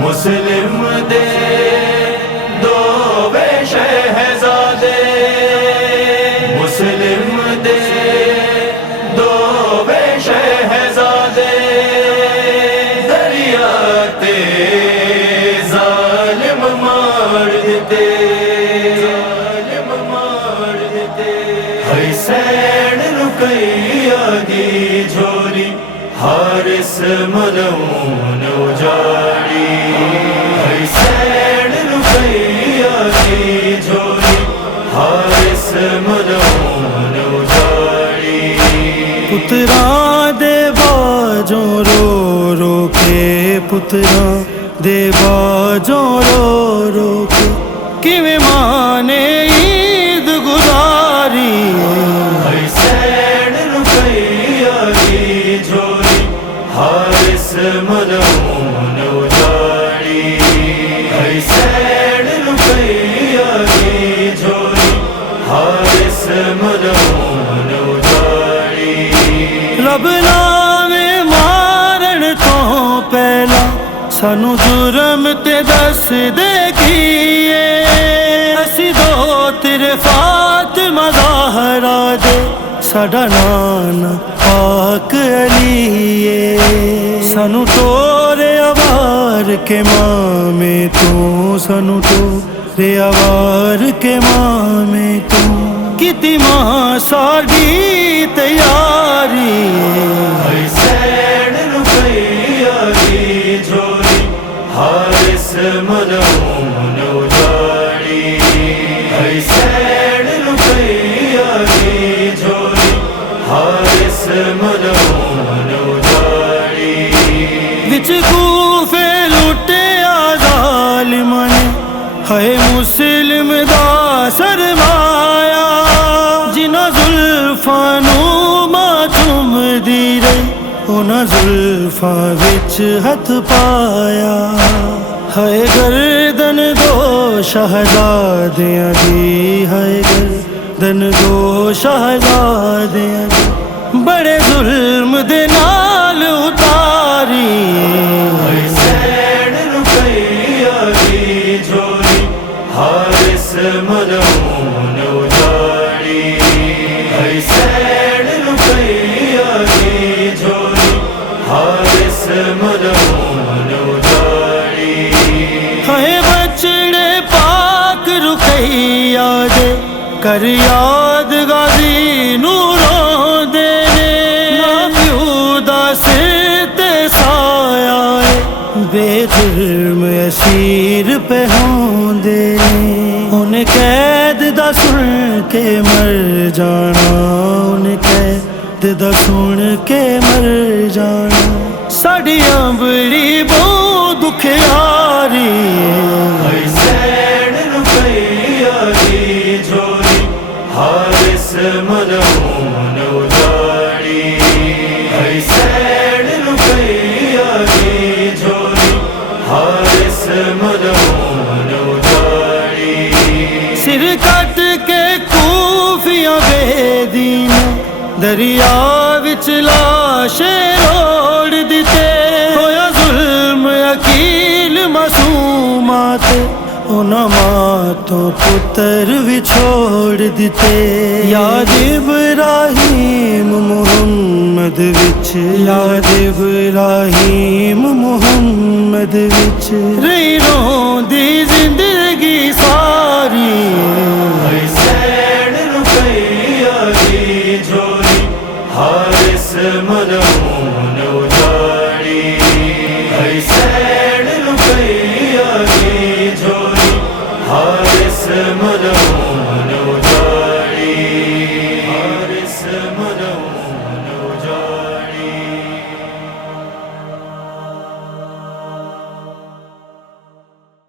मुस्लिम दे दो वे शहजादे, मुस्लिम दे दो वे शहजादे, दरिया ते जालिम मार दे, जालिम मार दे। हुसैन रुकैया दी झोली हारिस मलऊन उजाड़ी, हुसैन रुकैया की झोली हारिस मलऊन उजाड़ी। पुत्रा दे बाजों रो रो के, पुत्रा दे बाजों रो रो के, किवें माने ईद गुजारी। हुसैन रुकैया की झोली हारिस मलऊन उजाड़ी, हुसैन रुकैया की झोली हारिस मलऊन उजाड़ी। रब नावे मारन तो पहला सानू जुर्म ते दस दे कीए, असी दो तेरे फातिमा ज़हरा दे, साडा नाना पाक अलीए। सानू तोरे अवार के मामे तू, सानू तोरे अवार के मामे तू, किती मां साडी तैयारी। हुसैन रुकैया की झोली हारिस मलऊन उजाड़ी, हुसैन रुकैया की झोली हारिस मलऊन उजाड़ी। विच कूफे लुटे ज़ालिमां ने, हाय मुस्लिम दा सरमाया, जिन्हां जुल्फां नूं मां चुमदी रही, उन्हां जुल्फां विच हथ पाया। हाय गर्दन दो शहजादियां दी, हाय गर्दन दो शहजादियां दी, बड़े जुल्म दे नाल उतारी। हुसैन रुकैया की झोली हारिस मलऊन उजाड़ी, हुसैन रुकैया की झोली हारिस मलऊन उजाड़ी। हाय बचड़े पाक रुकैया दे, कर याद गाजी नूरों दे, ना प्यू दा सिर ते साया है, बेजुर्म असीर पे होंदे। उन्हें कैद दा सुन के मर जाना, उन्हें कैद दा सुन के मर जाना, साड़ियां बड़ी बहुत दुखियारी। हुसैन रुकैया की झोली हारिस मलऊन उजाड़ी, हुसैन रुकैया की झोली हारिस मलऊन उजाड़ी। सिर कट के कूफियां बेदीन, दरिया विच लाशे रोड़ दिते, होया जुल्म अकील मासूमात, उन्हां मां तो पुत्र भी छोड़ दिते। याद इब्राहीम मुहम्मद विच, याद इब्राहीम मुहम्मद विच, रही रोंदी जिंदगी सारी। हुसैन रुकैया की झोली हारिस मलऊन उजाड़ी, हुसैन